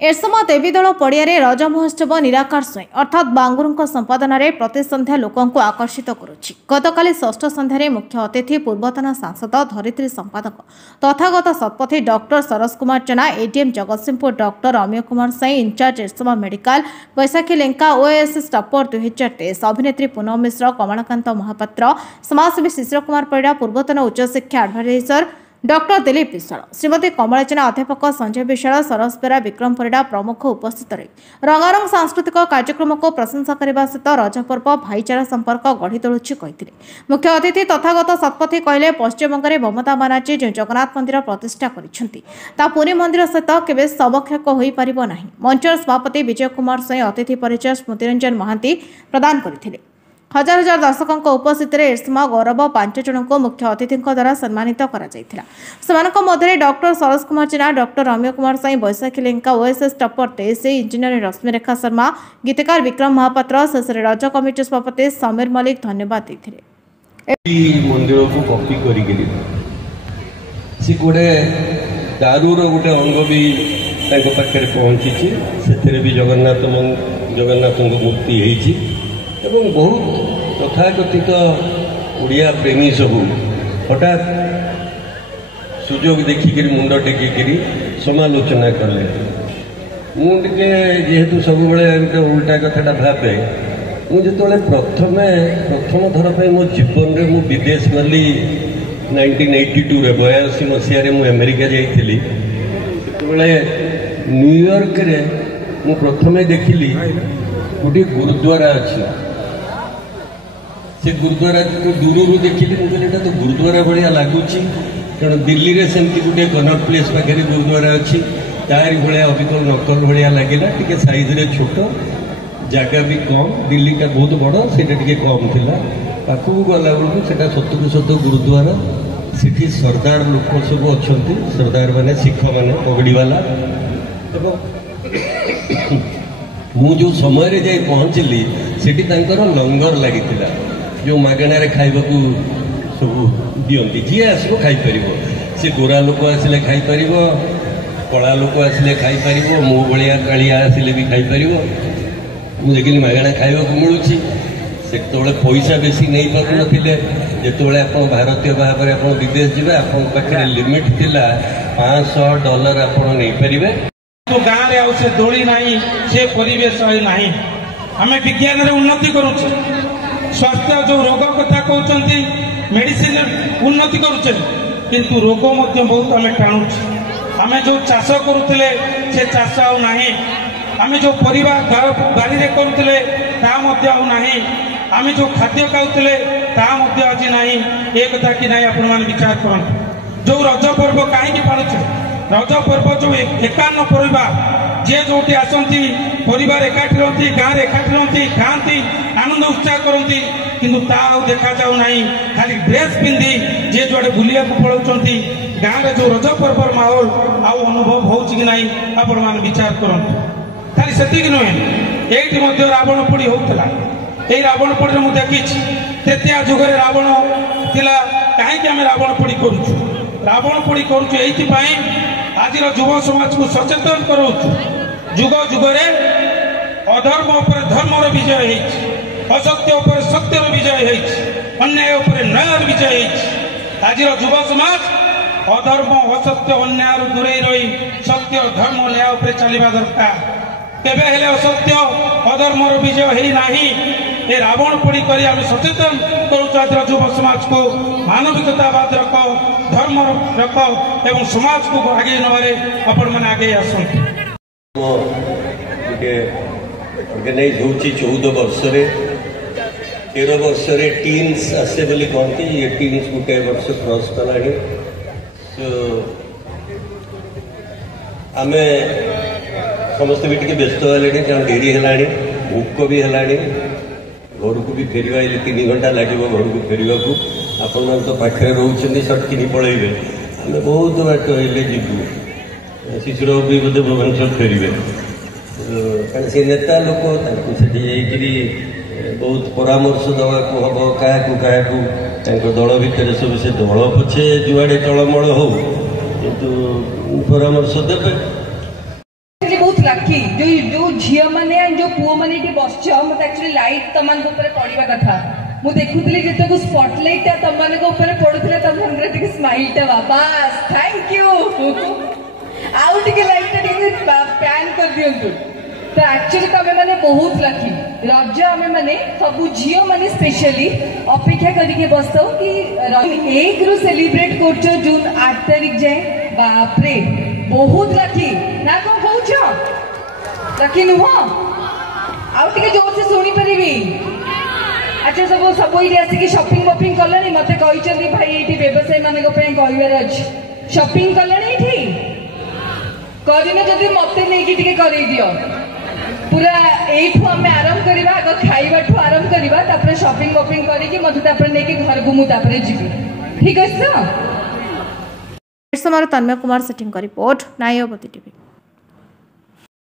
एरसमा देवीदोल पड़िया रज महोत्सव निराकार स्वयं अर्थात बांगुर संपादन में प्रति संध्या लोकों आकर्षित करुच्ची। गतकाली षष्ठ संध्यारे मुख्य अतिथि पूर्वतन सांसद धरित्री संपादक तथागत शतपथी डॉक्टर सरस कुमार जेना, ADM Jagatsinghpur doctor अमीय Kumar Sai, in charge एरसमा medical Baisakhi Lenka, ओएएसएस टपर 2023, अभिनेत्री पूनम मिश्र, कमलाकांत महापात्र, समाजसेवी शिशिर कुमार परिड़ा, पूर्वतन उच्चशिक्षा एडभाइजर डॉक्टर दिलीप विशाल, श्रीमती कमला जेना, अध्यापक संजय विशाल, सरस बेरा, विक्रम परिड़ा प्रमुख उपस्थित रही रंगारंग सांस्कृतिक कार्यक्रम को प्रशंसा करने सहित रजपर्व भाईचारा संपर्क गढ़ी तोलुछि कहिथिले। मुख्य अतिथि तथागत शतपथी कहले पश्चिमबंग में ममता बानार्जी जो जगन्नाथ मंदिर प्रतिष्ठा करिसेंती ता पुरी मंदिर सहित केबे समकक्ष होई परिबो नाही। मंचर सभापति विजय कुमार स्वयं अतिथि परिचय स्मृतिरंजन महांती प्रदान करथिले। हजार हजार दर्शकों उपस्थित एरसमा गौरव 5 जन को मुख्य अतिथि द्वारा सम्मानित मध्य डॉक्टर सरस कुमार जेना, doctor अमीय Kumar Sai, Baisakhi Lenka, OSS टपर 23, engineer रश्मिरेखा Sharma, गीतकार विक्रम महापात्र, शेष रज कमिटी सभापति समीर मलिक धन्यवाद देते। मंदिर को कॉपी गोटे दारूर गोटे अंग भी पाखे पहुंची से जगन्नाथ मूर्ति होती एवं बहुत तथाकथित ओडिया प्रेमी सब हठात सुजोग देखिक मुंड टेकिकी समालोचना कले। मुझे जेहेतु सब उल्टा कथा भावे मुझे प्रथम थर पर मो जीवन में मु विदेश गली 1982 82 मसीह मु अमेरिका जाइली। न्यूयॉर्क रे मु प्रथम देखिली गोटे गुरुद्वारा अच्छी से गुरुद्वारा को दूर देखिली मुझे तो गुरुद्वारा भाया लगुच कारण दिल्ली रे सेमती गोटे कनॉट प्लेस पाखे गुरुद्वारा अच्छी तारी भाया अबिकल नकल भाया लगे टी साइज रे छोट जगह भी कम दिल्ली का बहुत बड़ से कम थिला पाखक गला बेलू से सत गुरुद्वारा से सरदार लोक सब अच्छा सरदार माने सिख माने पगड़ीवाला मु जो समय रे जाई पहुंचली सेठी तांकर लंगर लगी जो मागणार खाइबा को सब दियंती जी आसो खाई परिबो से गोरा लोक आसिले खाई परिबो कला लोक आसिले खाई परिबो मो बलिया कालिया आसिले भी खाई परिबो। मु देखिली मागणा खाइबा को मिलुची से तोळे पैसा बेसी नहीं पारु नथिले जेतोळे आपण भारतीय भाव में आपण विदेश जिबे आपण पाखे लिमिट थिला $500 आपण नहीं परिबे। तो गाँव में से दोली नहीं से परिवेश नहीं आम विज्ञान रे उन्नति करुचे स्वास्थ्य जो रोग कथा कहते मेडिसिन उन्नति करुचे किंतु रोग बहुत आम टाणुचे आम जो चाष करुले से चाष नहीं आम जो परिवा बाड़ी में करुले आम जो खाद्य खाऊले आज नहीं ये कथा कि नहीं आपण मैंने विचार करते जो रज पर्व कहीं पालुचे रज पर्व जो 51 परिवार जे जो आसती परिवार एकाठी रहती गाँव एकाठी रहती खाती आनंद उत्साह करती किंतु देखा जाऊ नहीं खाली ड्रेस पिंधि जे जोड़े बुलिया पलाउंट गाँव में जो रज पर्व माहौल आउ अनुभव होची कि नहीं आपण मैंने विचार करते खाली से नुहे ये रावण पोड़ी होता ये रावण पोड़ी मुझे देखी तृतीय जुगे रावण थिला कहीं आम रावण पोड़ी करुचु रावण पोड़ी करुचु ये आज युव समाज को सचेतन करूँ जुग जुगरे अधर्म उपर धर्मर विजय असत्य उपर सत्यर विजय अन्याय उपर न्यायर विजय आज युव समाज अधर्म असत्य अन्याय दूरे रही सत्य धर्म न्याय उपर चलवा दरकार केबे हेले असत्य अधर्मर विजय है नहीं ये रावण पोड़ी कर सचेतन करुँ युव समाज को मानविकतावाद रख धर्म रख एवं समाज को आगे नवारे आपण मैंने आगे आसंतु ऑर्गेनाइज होची 14 वर्ष 13 वर्ष टीन्स आसे बोली कहती ये टीन्स गोटे वर्ष क्रॉस कलानी आम समस्त भी टे व्यस्त है कारण डेरी है भूक भी है घर को भी फेरवा 3 घंटा लगे घर को फेरवा को आपण मैंने तो पाखे रोचे सर्ट कि पलैबे आम बहुत बाट जीवु शिशुर भी बोधे भुवनेश्वर फेरवे कारण से नेता लोक बहुत परामर्श दवा को हम क्या दल भितर सब से दल पछे जुआड़े टलमल हो किंतु परामर्श देवे बहुत लकी जो झील मैंने जो पुओ मैंने बस मत एक्चुअली लाइट तुम पड़ा कथा मु देखुली जितक स्पॉटलाइट तुम पड़ुला तुम स्माइल बास थैंक यू आउ टे लाइट पैन कर दिंतु तो एक्चुअली तुम मैंने बहुत लकी रज आम मैंने सब झील मैंने स्पेशली अपेक्षा करके बस कि 1 रु सेलिब्रेट कर जून 8 तारिख जाए बापरे बहुत लकी ना कौन कौच लकी नुह आउ टे जोर से शुणी पारि अच्छा सब ये आसिक शॉपिंग वॉपिंग कले मत कहते भाई ये व्यवसायी मान कहबार अच्छे शॉपिंग कले ये करना जदि मत नहीं कर दियो पूरा यू आम आरंभ करवा आग खाइबा आरंभ करवा शॉपिंग वॉपिंग करके मत नहीं घर को मुझे जी ठीक अच्छे तो तन्मय कुमार सेठी रिपोर्ट नायवती टीवी।